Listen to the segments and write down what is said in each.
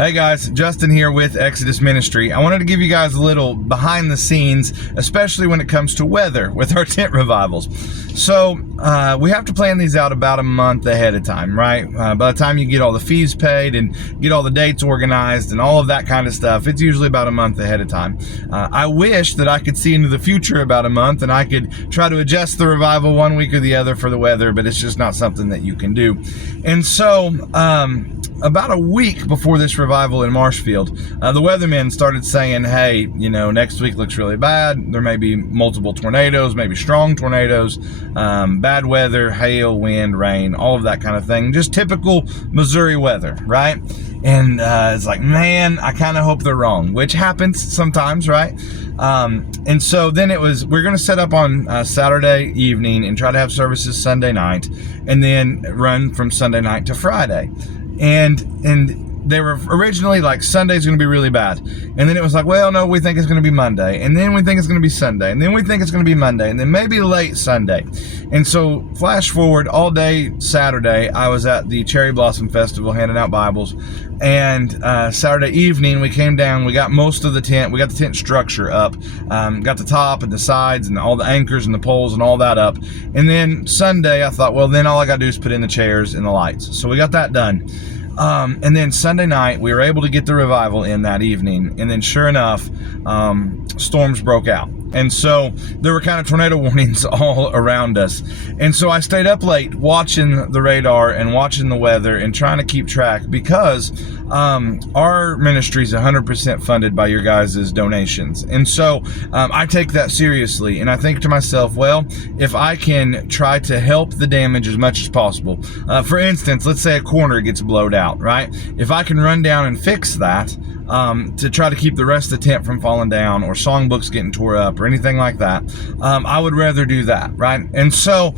Hey guys, Justin here with Exodus Ministry. I wanted to give you guys a little behind the scenes, especially when it comes to weather with our tent revivals. So we have to plan these out about a month ahead of time, right? By the time you get all the fees paid and get all the dates organized and all of that kind of stuff, it's usually about a month ahead of time. I wish that I could see into the future about a month and I could try to adjust the revival one week or the other for the weather, but it's just not something that you can do. And so about a week before this revival in Marshfield, the weathermen started saying, hey, next week looks really bad. There may be multiple tornadoes, maybe strong tornadoes, bad weather, hail, wind, rain, all of that kind of thing. Just typical Missouri weather, right? And it's like, man, I kind of hope they're wrong, which happens sometimes, right? And so then we're going to set up on Saturday evening and try to have services Sunday night and then run from Sunday night to Friday. And they were originally like, Sunday's going to be really bad. And then it was like, well, no, we think it's going to be Monday. And then we think it's going to be Sunday. And then we think it's going to be Monday. And then maybe late Sunday. And so flash forward all day Saturday, I was at the Cherry Blossom Festival handing out Bibles. And Saturday evening, we came down, we got most of the tent, we got the tent structure up, got the top and the sides and all the anchors and the poles and all that up. And then Sunday, I thought, well, then all I got to do is put in the chairs and the lights. So we got that done. And then Sunday night, we were able to get the revival in that evening. And then sure enough, storms broke out. And so there were kind of tornado warnings all around us. And so I stayed up late watching the radar and watching the weather and trying to keep track because our ministry is 100% funded by your guys' donations. And so I take that seriously. And I think to myself, well, if I can try to help the damage as much as possible. For instance, let's say a corner gets blowed out, right? If I can run down and fix that, to try to keep the rest of the tent from falling down or songbooks getting tore up or anything like that, I would rather do that, right? And so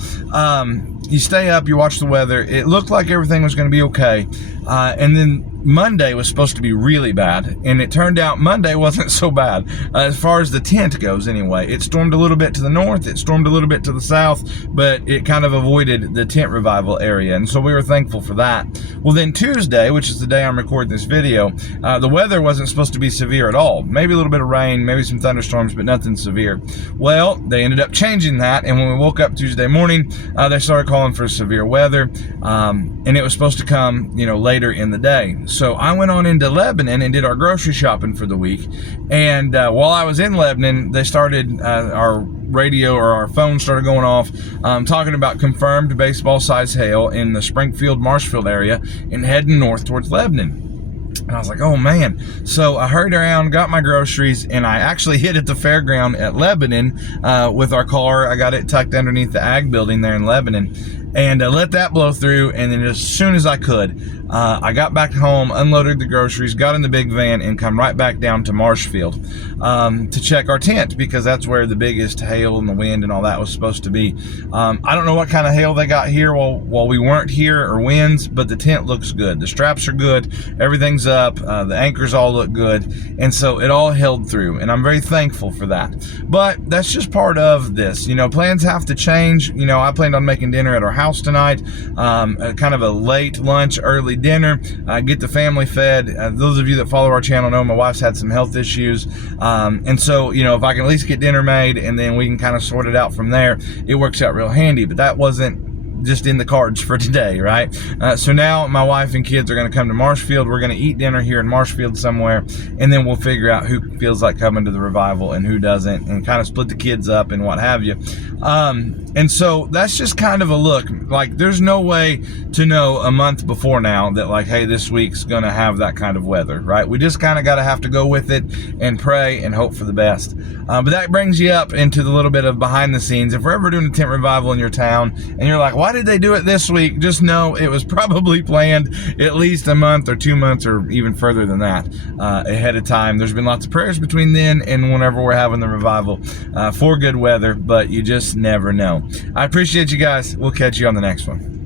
you stay up, you watch the weather. It looked like everything was going to be okay. And then Monday was supposed to be really bad, and it turned out Monday wasn't so bad as far as the tent goes anyway. It stormed a little bit to the north, it stormed a little bit to the south, but it kind of avoided the tent revival area, and so we were thankful for that. Well, then Tuesday, which is the day I'm recording this video, the weather wasn't supposed to be severe at all. Maybe a little bit of rain, maybe some thunderstorms, but nothing severe. Well, they ended up changing that, and when we woke up Tuesday morning, they started calling for severe weather, and it was supposed to come, later in the day. So I went on into Lebanon and did our grocery shopping for the week. And while I was in Lebanon, they started, our radio or our phone started going off, talking about confirmed baseball-sized hail in the Springfield, Marshfield area and heading north towards Lebanon. And I was like, oh man. So I hurried around, got my groceries, and I actually hid at the fairground at Lebanon with our car. I got it tucked underneath the ag building there in Lebanon. And let that blow through, and then as soon as I could, I got back home, unloaded the groceries, got in the big van, and come right back down to Marshfield to check our tent, because that's where the biggest hail and the wind and all that was supposed to be. I don't know what kind of hail they got here while we weren't here, or winds, but the tent looks good. The straps are good, everything's up, the anchors all look good, and so it all held through, and I'm very thankful for that. But that's just part of this. Plans have to change. I planned on making dinner at our house tonight, kind of a late lunch, early dinner, get the family fed. Those of you that follow our channel know my wife's had some health issues, and so if I can at least get dinner made and then we can kind of sort it out from there, it works out real handy. But that wasn't just in the cards for today, right? So now my wife and kids are going to come to Marshfield. We're going to eat dinner here in Marshfield somewhere, and then we'll figure out who feels like coming to the revival and who doesn't, and kind of split the kids up and what have you. And so that's just kind of a look. Like, there's no way to know a month before now that, like, hey, this week's going to have that kind of weather, right? We just kind of got to have to go with it and pray and hope for the best. But that brings you up into the little bit of behind the scenes. If we're ever doing a tent revival in your town and you're like, why did they do it this week? Just know it was probably planned at least a month or 2 months or even further than that ahead of time. There's been lots of prayers between then and whenever we're having the revival for good weather, but you just never know. I appreciate you guys. We'll catch you on the next one.